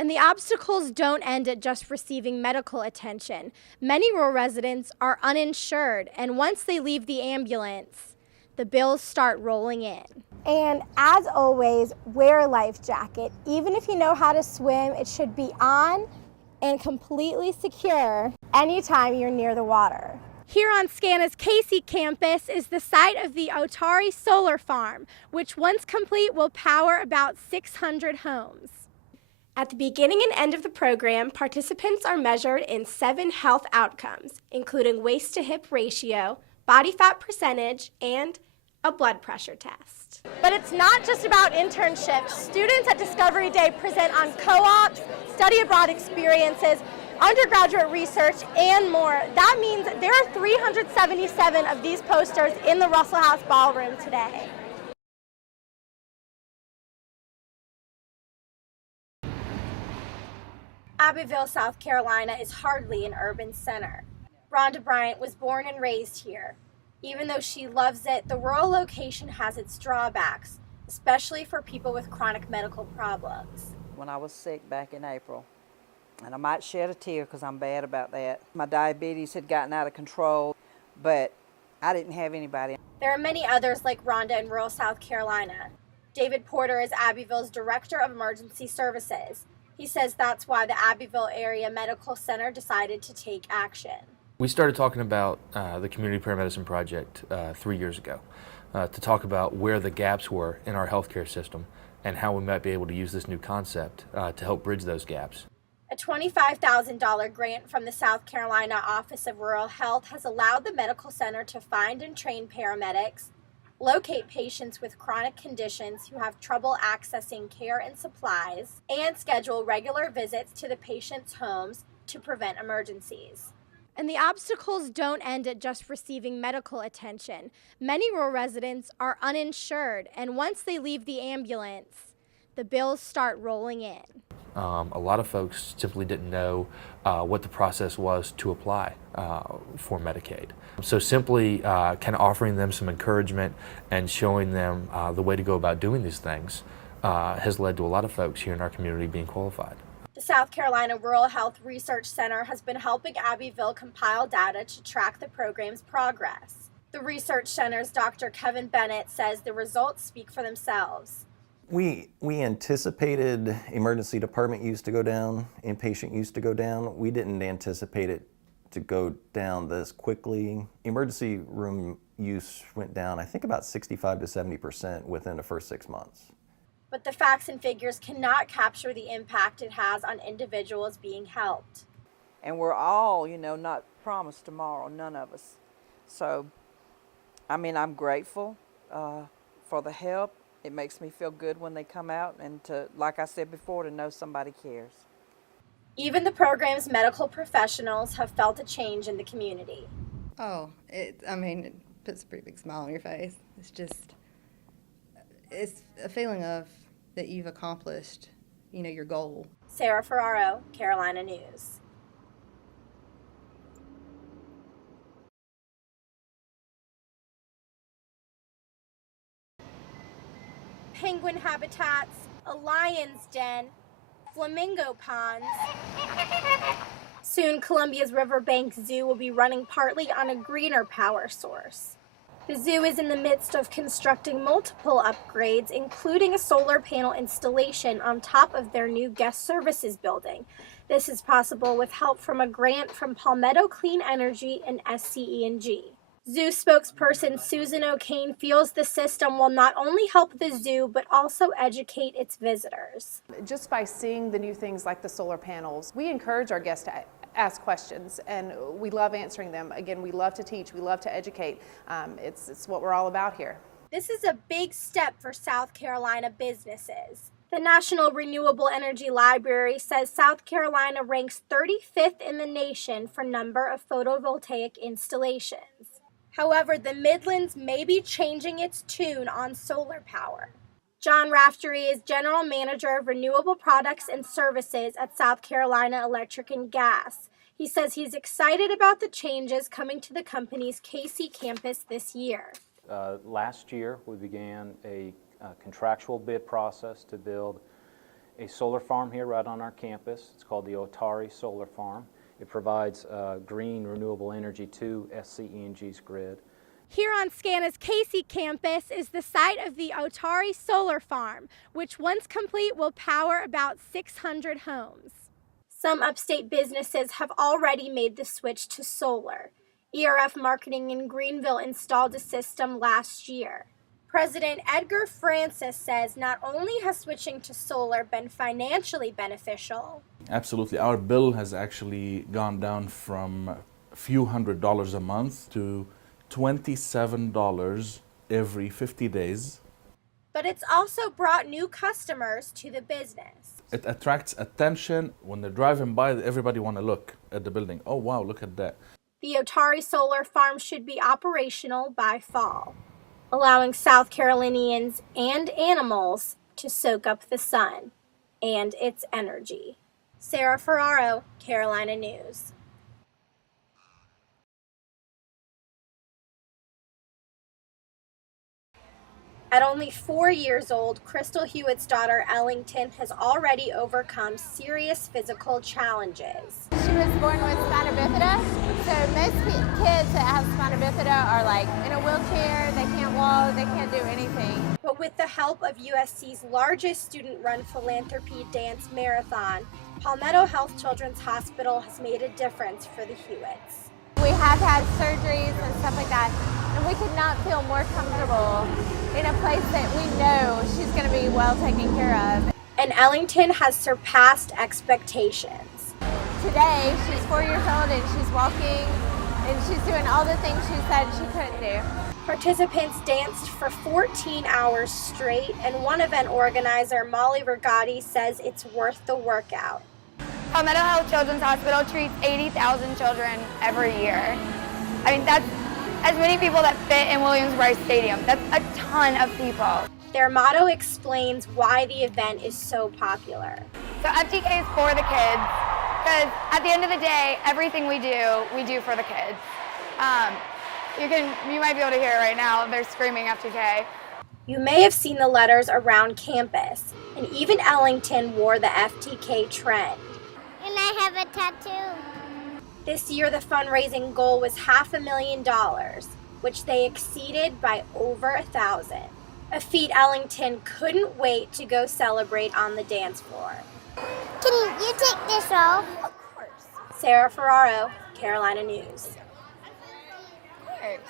And the obstacles don't end at just receiving medical attention. Many rural residents are uninsured, and once they leave the ambulance, the bills start rolling in. And as always, wear a life jacket. Even if you know how to swim, it should be on and completely secure anytime you're near the water. Here on SCANA's Casey campus is the site of the Otari Solar Farm, which once complete will power about 600 homes. At the beginning and end of the program, participants are measured in 7 health outcomes, including waist-to-hip ratio, body fat percentage, and a blood pressure test. But it's not just about internships. Students at Discovery Day present on co-ops, study abroad experiences, undergraduate research, and more. That means there are 377 of these posters in the Russell House Ballroom today. Abbeville, South Carolina is hardly an urban center. Rhonda Bryant was born and raised here. Even though she loves it, the rural location has its drawbacks, especially for people with chronic medical problems. When I was sick back in April, and I might shed a tear because I'm bad about that. My diabetes had gotten out of control, but I didn't have anybody. There are many others like Rhonda in rural South Carolina. David Porter is Abbeville's Director of Emergency Services. He says that's why the Abbeville Area Medical Center decided to take action. We started talking about the Community Paramedicine Project 3 years ago to talk about where the gaps were in our healthcare system and how we might be able to use this new concept to help bridge those gaps. A $25,000 grant from the South Carolina Office of Rural Health has allowed the medical center to find and train paramedics, locate patients with chronic conditions who have trouble accessing care and supplies, and schedule regular visits to the patients' homes to prevent emergencies. And the obstacles don't end at just receiving medical attention. Many rural residents are uninsured, and once they leave the ambulance, the bills start rolling in. A lot of folks simply didn't know what the process was to apply for Medicaid. So simply kind of offering them some encouragement and showing them the way to go about doing these things has led to a lot of folks here in our community being qualified. The South Carolina Rural Health Research Center has been helping Abbeville compile data to track the program's progress. The Research Center's Dr. Kevin Bennett says the results speak for themselves. We anticipated emergency department use to go down, inpatient use to go down. We didn't anticipate it to go down this quickly. Emergency room use went down, I think, about 65 to 70% within the first 6 months. But the facts and figures cannot capture the impact it has on individuals being helped. And we're all, not promised tomorrow, none of us. So, I'm grateful for the help. It makes me feel good when they come out and to, like I said before, to know somebody cares. Even the program's medical professionals have felt a change in the community. It puts a pretty big smile on your face. It's a feeling of that you've accomplished, your goal. Sarah Ferraro, Carolina News. Penguin habitats, a lion's den, flamingo ponds. Soon, Columbia's Riverbank Zoo will be running partly on a greener power source. The zoo is in the midst of constructing multiple upgrades, including a solar panel installation on top of their new guest services building. This is possible with help from a grant from Palmetto Clean Energy and SCE&G. Zoo spokesperson Susan O'Kane feels the system will not only help the zoo, but also educate its visitors. Just by seeing the new things like the solar panels, we encourage our guests to ask questions, and we love answering them. Again, we love to teach, we love to educate. It's what we're all about here. This is a big step for South Carolina businesses. The National Renewable Energy Library says South Carolina ranks 35th in the nation for number of photovoltaic installations. However, the Midlands may be changing its tune on solar power. John Raftery is General Manager of Renewable Products and Services at South Carolina Electric and Gas. He says he's excited about the changes coming to the company's Casey campus this year. Last year, we began a contractual bid process to build a solar farm here right on our campus. It's called the Otari Solar Farm. It provides green renewable energy to SCE&G's grid. Here on SCANA's Casey campus is the site of the Otari Solar Farm, which once complete will power about 600 homes. Some upstate businesses have already made the switch to solar. ERF Marketing in Greenville installed a system last year. President Edgar Francis says not only has switching to solar been financially beneficial. Absolutely. Our bill has actually gone down from a few $100s a month to $27 every 50 days. But it's also brought new customers to the business. It attracts attention. When they're driving by, everybody want to look at the building. Oh, wow, look at that. The Otari Solar Farm should be operational by fall, allowing South Carolinians and animals to soak up the sun and its energy. Sarah Ferraro, Carolina News. At only 4 years old, Crystal Hewitt's daughter Ellington has already overcome serious physical challenges. She was born with spina bifida, so most kids that have spina bifida are like in a wheelchair, they can't walk, they can't do anything. But with the help of USC's largest student-run philanthropy dance marathon, Palmetto Health Children's Hospital has made a difference for the Hewitts. We have had surgeries and stuff like that, and we could not feel more comfortable in a place that we know she's going to be well taken care of. And Ellington has surpassed expectations. Today, she's 4 years old and she's walking and she's doing all the things she said she couldn't do. Participants danced for 14 hours straight, and one event organizer, Molly Rigotti, says it's worth the workout. Palmetto Health Children's Hospital treats 80,000 children every year. I mean, that's as many people that fit in Williams-Brice Stadium. That's a ton of people. Their motto explains why the event is so popular. So FTK is for the kids, because at the end of the day, everything we do for the kids. You might be able to hear it right now. They're screaming FTK. You may have seen the letters around campus, and even Ellington wore the FTK trend. And I have a tattoo. This year, the fundraising goal was $500,000, which they exceeded by over 1,000. A feat Ellington couldn't wait to go celebrate on the dance floor. Can you take this off? Sarah Ferraro, Carolina News. Of course.